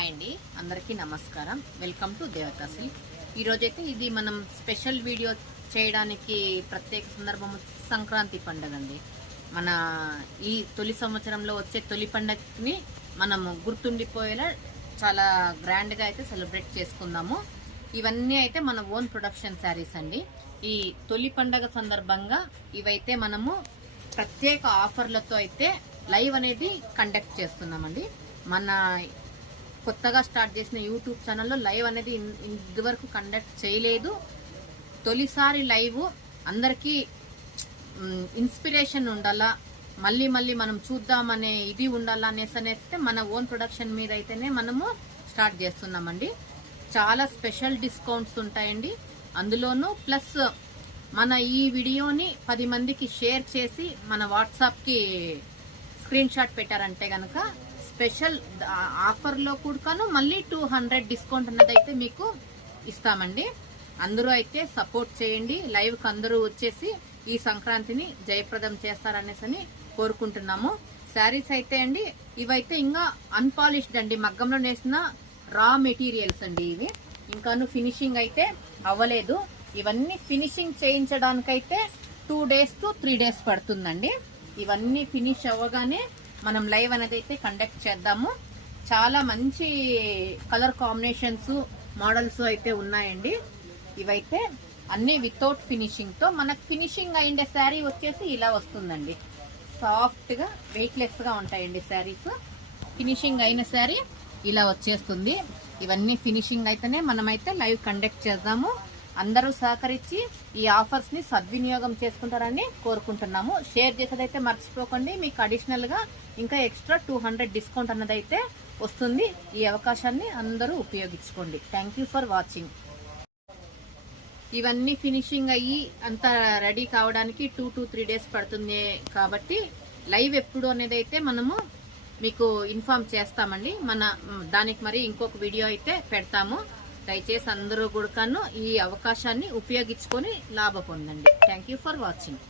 Hi అండి, అందరికీ నమస్కారం. వెల్కమ్ టు దేవతా సిల్క్స్. ఈరోజైతే ఇది మనం స్పెషల్ వీడియో చేయడానికి ప్రత్యేక సందర్భం సంక్రాంతి పండుగ అండి. మన ఈ తొలి సంవత్సరంలో వచ్చే తొలి పండుగని మనము గుర్తుండిపోయేలా చాలా గ్రాండ్గా అయితే సెలబ్రేట్ చేసుకుందాము. ఇవన్నీ అయితే మన ఓన్ ప్రొడక్షన్ శారీస్ అండి. ఈ తొలి పండుగ సందర్భంగా ఇవైతే మనము ప్రత్యేక ఆఫర్లతో అయితే లైవ్ అనేది కండక్ట్ చేస్తున్నామండి. మన కొత్తగా స్టార్ట్ చేసిన యూట్యూబ్ ఛానల్లో లైవ్ అనేది ఇదివరకు కండక్ట్ చేయలేదు. తొలిసారి లైవ్ అందరికీ ఇన్స్పిరేషన్ ఉండాలా, మళ్ళీ మళ్ళీ మనం చూద్దామనే ఇది ఉండాలా అనేసి మన ఓన్ ప్రొడక్షన్ మీద అయితేనే మనము స్టార్ట్ చేస్తున్నామండి. చాలా స్పెషల్ డిస్కౌంట్స్ ఉంటాయండి. అందులోనూ ప్లస్ మన ఈ వీడియోని 10 మందికి షేర్ చేసి మన వాట్సాప్కి స్క్రీన్ షాట్ పెట్టారంటే కనుక స్పెషల్ ఆఫర్లో కూడాను మళ్ళీ 200 డిస్కౌంట్ అన్నది అయితే మీకు ఇస్తామండి. అందరూ అయితే సపోర్ట్ చేయండి. లైవ్కి అందరూ వచ్చేసి ఈ సంక్రాంతిని జయప్రదం చేస్తారనేసి కోరుకుంటున్నాము. శారీస్ అయితే అండి ఇవైతే ఇంకా అన్పాలిష్డ్ అండి, మగ్గంలో నేసిన రా మెటీరియల్స్ అండి. ఇవి ఇంకాను ఫినిషింగ్ అయితే అవ్వలేదు. ఇవన్నీ ఫినిషింగ్ చేయించడానికైతే 2 days to 3 days పడుతుందండి. ఇవన్నీ ఫినిష్ అవ్వగానే మనం లైవ్ అనేది అయితే కండక్ట్ చేద్దాము. చాలా మంచి కలర్ కాంబినేషన్స్ మోడల్స్ అయితే ఉన్నాయండి. ఇవైతే అన్ని వితౌట్ ఫినిషింగ్ తో మనకు ఫినిషింగ్ అయిండే శారీ వచ్చేసి ఇలా వస్తుందండి. సాఫ్ట్ గా వెయిట్లెస్ గా ఉంటాయండి శారీస్. ఫినిషింగ్ అయిన శారీ ఇలా వచ్చేస్తుంది. ఇవన్నీ ఫినిషింగ్ అయితేనే మనమైతే లైవ్ కండక్ట్ చేద్దాము. అందరూ సహకరించి ఈ ఆఫర్స్ ని సద్వినియోగం చేసుకుంటారని కోరుకుంటున్నాము. షేర్ చేసేదైతే మర్చిపోకండి. మీకు అడిషనల్ గా ఇంకా ఎక్స్ట్రా 200 డిస్కౌంట్ అన్నదైతే వస్తుంది. ఈ అవకాశాన్ని అందరూ ఉపయోగించుకోండి. Thank you for watching. ఇవన్నీ ఫినిషింగ్ అయ్యి అంతా రెడీ కావడానికి 2 to 3 days పడుతుంది. కాబట్టి లైవ్ ఎప్పుడు అనేది అయితే మనము మీకు ఇన్ఫార్మ్ చేస్తామండి. దానికి మరి ఇంకొక వీడియో అయితే పెడతాము. దయచేసి అందరూ కూడాను ఈ అవకాశాన్ని ఉపయోగించుకొని లాభ పొందండి. Thank you for watching.